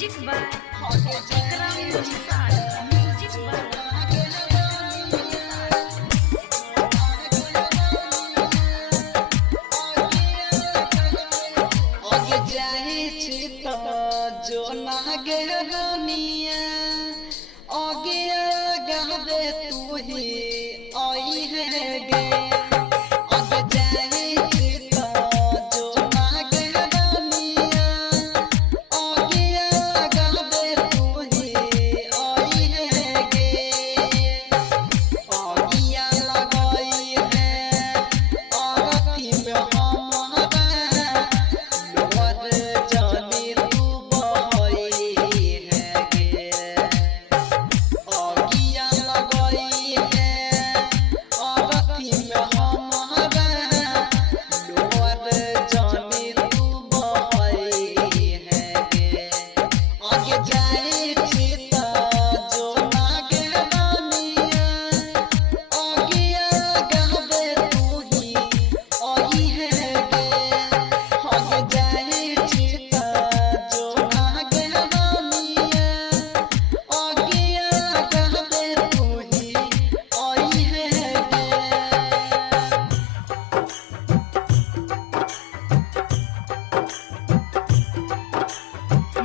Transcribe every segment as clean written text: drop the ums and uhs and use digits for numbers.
Music by Vikram Nishad. Music by जो नागे रानिया आगे गावे तू ही आई है गे आगे जाए चिता जो नागे रानिया आगे गावे तू ही आई है गे आगिया लगाई है आरती में हमारा लोर जाने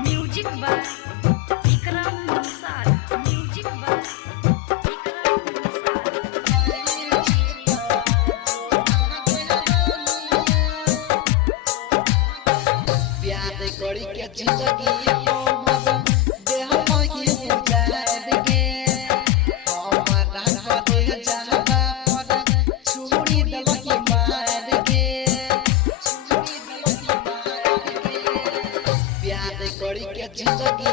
music by Vikram Nishad. Music by Vikram Nishad. प्यार करी के जिंदगी हमारा देह में उजाड़ गे हमारा घरे जावा पर छुरी दलकी मार गे छुरी दलकी मार गे प्यार करी के जिंदगी